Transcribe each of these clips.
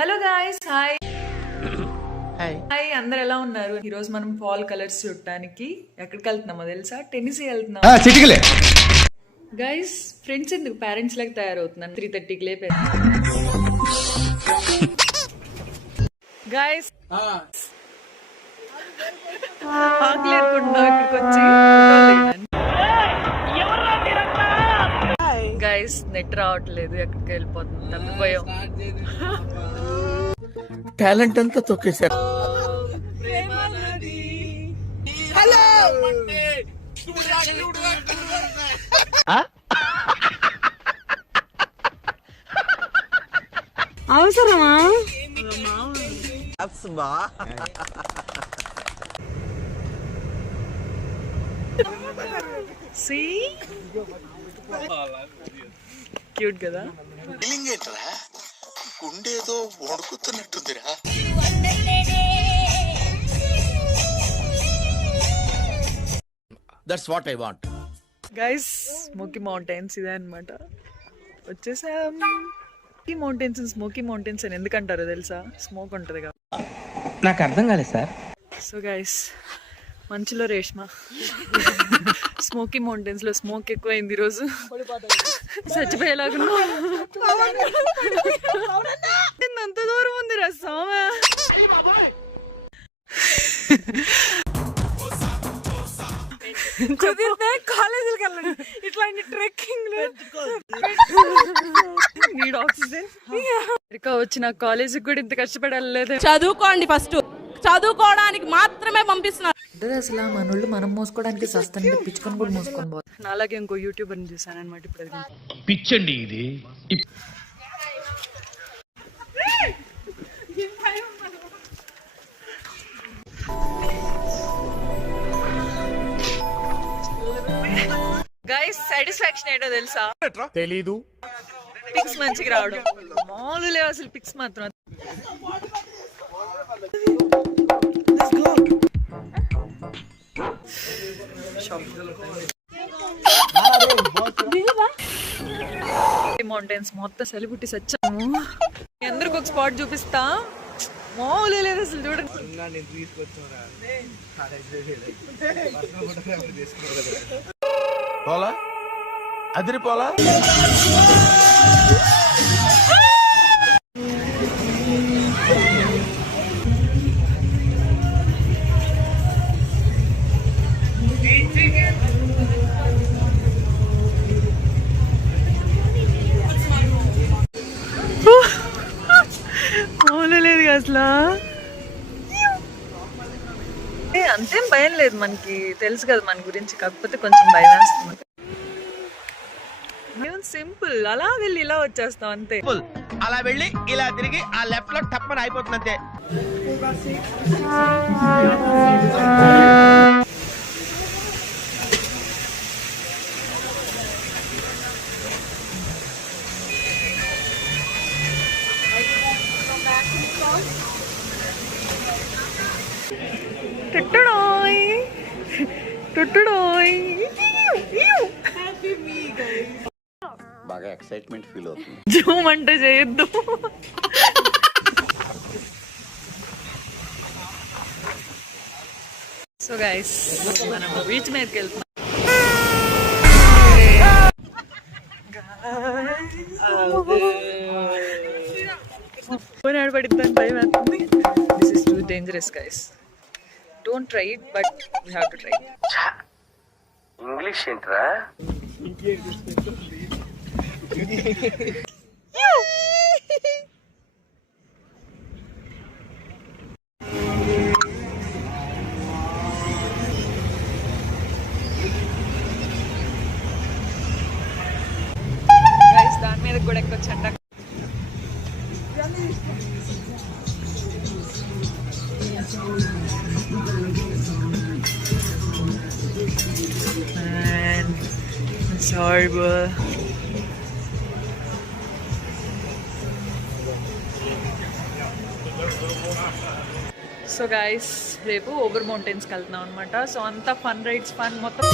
Hello guys, hi hi hi అందరు ఎలా ఉన్నారు? ఈ రోజు మనం ఫాల్ కలర్స్ చూడటానికి ఎక్కడికి వెళ్తున్నామో తెలుసా? టెన్నిసీ వెళ్తున్నాం. చిటికలే గైస్, ఫ్రెండ్స్ ఎందుకు పేరెంట్స్ లాగా తయారవుతున్నాను. 3:30కి లేపే గైస్ ఆకలేరుకుంటున్నాం ఇక్కడికి వచ్చి. గైస్ నెట్ రావట్లేదు, ఎక్కడికి వెళ్ళిపోతుంది, తప్పిపోయాం. టాలెంట్ అంతా తొక్కేశారు. అవసరమా? క్యూట్ కదా? గుండేదో వణుకుతున్నట్టుందిరా. That's what I want. Guys, Smoky Mountains ఇదే అనమాట. వచ్చేసాం. స్మోకీ మౌంటైన్స్ అని ఎందుకంటారో తెలుసా? స్మోక్ ఉంటుంది కదా. నాకు అర్థం కాలేదు సార్. సో గైస్, మంచులో రేష్మ. స్మోకీ మౌంటైన్స్ లో స్మోక్ ఎక్కువైంది ఈరోజు. చచ్చిపోయేలాగా అంత దూరం ఉంది రా సామె. కుదిరితే కాలేజీకి వెళ్ళండి. ఇట్లాంటి ట్రెక్కింగ్ నీడ్ ఆక్సిజన్. వచ్చిన కాలేజీకి కూడా ఇంత కష్టపడి వెళ్ళలేదు. చదువుకోండి, ఫస్ట్ చదువుకోవడానికి మాత్రమే పంపిస్తున్నారు. అసలు మనోళ్ళు మనం మోసుకోవడానికి సస్తాన్ని పిచ్చుకొని కూడా మోసుకొని పోతారు. అలాగే ఇంకో యూట్యూబర్ ని చూసాను అనమాట. ఇప్పుడు పిచ్చండి ఇది. గైస్, సాటిస్ఫాక్షన్ ఏంటో తెలుసా? తెలీదు. పిక్స్ మంచిగా రావడం మామూలు లేవు అసలు. పిక్స్ మాత్రం మౌంటైన్స్ మొత్తం సెలిబిటీ సచ్చాము. అందరికి ఒక స్పాట్ చూపిస్తా. మామూలు లేదు అసలు. చూడండి, పోలా అదిరి పోలా. మామూలు లేదు అసలు. అంతేం భయం లేదు, మనకి తెలుసు కదా మన గురించి. కాకపోతే కొంచెం భయం వేస్తుంది. సింపుల్, అలా వెళ్ళి ఇలా వచ్చేస్తాం అంతే. అలా వెళ్ళి ఇలా తిరిగి ఆ లెఫ్ట్ లో టప్పని అయిపోతుంది అంతే. బాగా ఎక్సైట్మెంట్ ఫీల్ అవుతుంది. జూమ్ అంటే చేయొద్దు. సో గైస్, మనం బీచ్ మీదకి వెళ్తున్నాం. పడిద్దని భయం వేస్తుంది. This is too dangerous guys. Don't try it, but you have to try. English ఏంట్రా? దాని మీద కూడా ఎక్కొచ్చంట. It's horrible. సో గైస్, రేపు ఓవర్ మౌంటైన్స్కి వెళ్తున్నాం అనమాట. సో అంతా ఫన్ రైడ్స్, ఫన్ మొత్తం.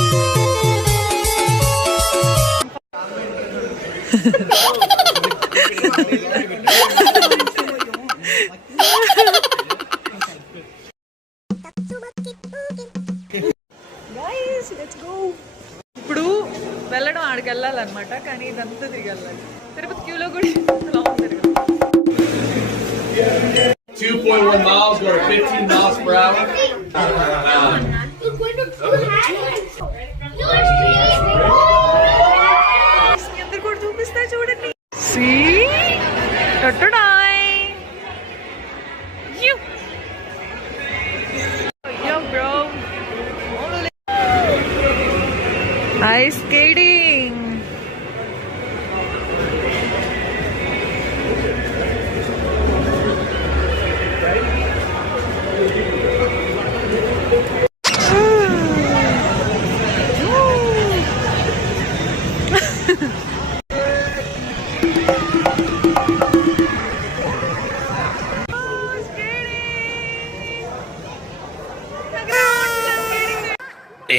అనమాట, కానీ ఇదంతా తిరగాలి. తిరుపతి క్యూలో కూడా లాంగ్ తిరగాలి. 2.1 miles, we're at 15 miles per hour. అందరు కూడా చూపిస్తా చూడండి. సీ టొట్టడాయ్ యు యో బ్రో ఐస్ స్కేటింగ్.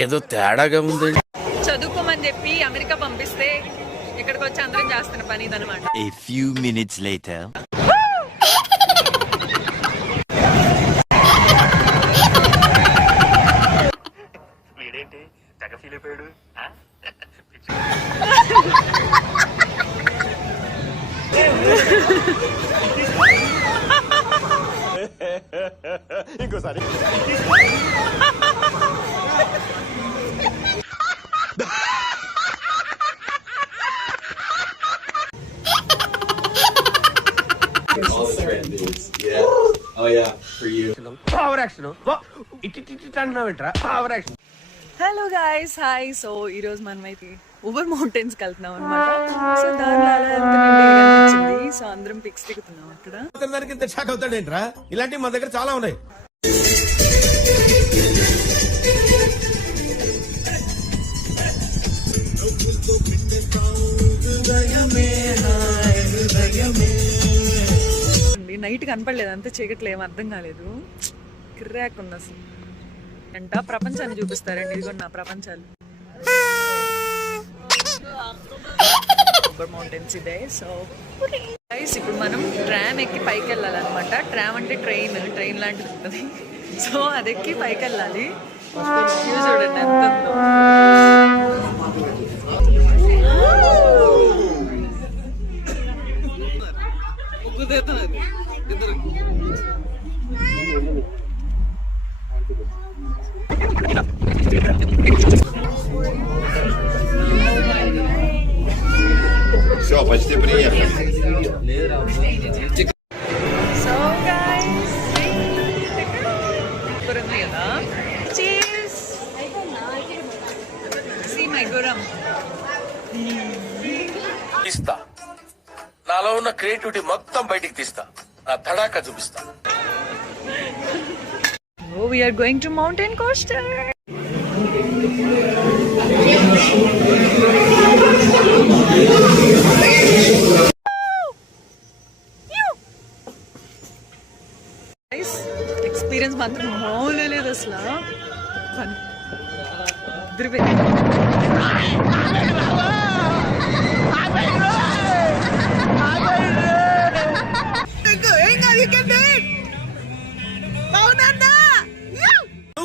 ఏదో తేడాగా ఉందండి. చదువుకోమని చెప్పి అమెరికా పంపిస్తే ఇక్కడికి వచ్చి అందరం చేస్తున్న పని ఇదనమాట. A few minutes later. వీడేంటి తెగ ఫీల్ అయిపోయాడు. ఇంకోసారి All the trend dudes. Yeah. Oh yeah, for you. Power action it అంటున్నావు ఏంట్రా? Power action. Hello guys, hi. So ఈరోజు మనమైతే ఊబర్ మౌంటైన్స్కి వెళ్తున్నాం అనమాట. సో దారిలో అలా వెళ్తున్నట్టు అనిపించింది. సో అందరం పిక్స్ దిగుతున్నాం అక్కడ. దానికి ఇంత షాక్ అవుతాడేంట్రా? ఇలాంటివి మన దగ్గర చాలా ఉన్నాయి. నైట్ కనపడలేదు, అంతా చీకట్లు ఏం అర్థం కాలేదు. కిర్రాక్ ఉంది అసలు. అంట ప్రపంచాన్ని చూపిస్తారండి. ఇదిగో నా ప్రపంచాలు ఊబర్ మౌంటైన్స్ ఇదే. సో గైస్ ఇప్పుడు మనం ట్రామ్ ఎక్కి పైకి వెళ్ళాలన్నమాట. ట్రామ్ అంటే ట్రైన్ లాంటిది ఉంటుంది. సో అది ఎక్కి పైకి వెళ్ళాలి. వ్యూ చూడండి ఎంత ఉందో. Все, почти приехали. So guys, super ఉంది కదా. Cheers. See my guram. తీస్తా, నాలో ఉన్న క్రియేటివిటీ మొత్తం బయటికి తీస్తా, నా తడాక చూపిస్తా. Oh, we are going to mountain coaster. Experience మాత్రం మామూలు లేదు అసలు.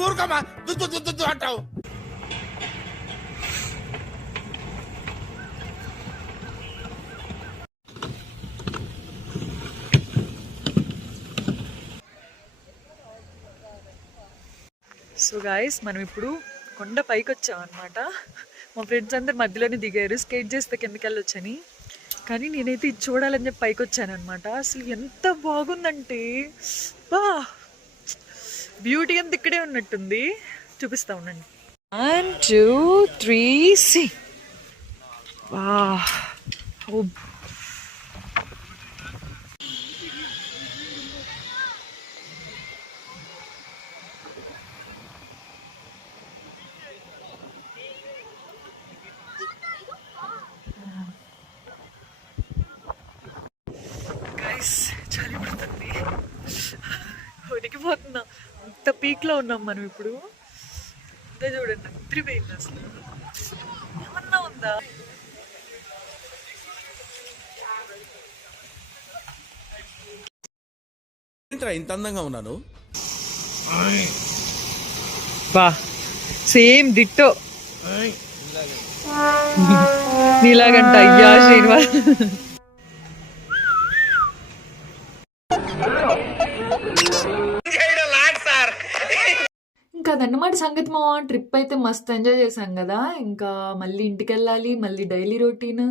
ఊరుకోమా, దుద్దు దుద్దు దుద్దు అంటావు. సో గాయస్ మనం ఇప్పుడు కొండ పైకి వచ్చామన్నమాట. మా ఫ్రెండ్స్ అందరు మధ్యలోనే దిగారు స్కేట్ చేస్తే కిందకి వెళ్ళొచ్చని. కానీ నేనైతే ఇది చూడాలని చెప్పి పైకి వచ్చానమాట. అసలు ఎంత బాగుందంటే బా, బ్యూటీ అంతా ఇక్కడే ఉన్నట్టుంది. చూపిస్తా ఉండండి. 1 2 3 సి. వా చలి పడుతుంది, వణికిపోతున్నా. అంత పీక్లో ఉన్నాం మనం ఇప్పుడు. అదే చూడండి, నిద్రపోయింది అసలు. ఏమన్నా ఉందా? ఇంత అందంగా ఉన్నాను. బా సేమ్ డిట్టో. నీలాగంట అయ్యా శ్రీనివాస్. ఇంకా అదన్నమాట సంగతి మావా. ట్రిప్ అయితే మస్తు ఎంజాయ్ చేశాం కదా. ఇంకా మళ్ళీ ఇంటికి వెళ్ళాలి, మళ్ళీ డైలీ రొటీన్.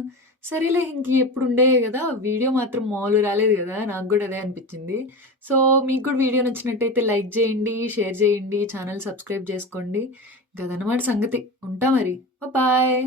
సరేలే ఇంక ఎప్పుడు ఉండే కదా. వీడియో మాత్రం మామూలు రాలేదు కదా, నాకు కూడా అదే అనిపించింది. సో మీకు కూడా వీడియో నచ్చినట్టయితే లైక్ చేయండి, షేర్ చేయండి, ఛానల్ సబ్స్క్రైబ్ చేసుకోండి. ఇంకా అదన్నమాట సంగతి. ఉంటా మరి, బాయ్.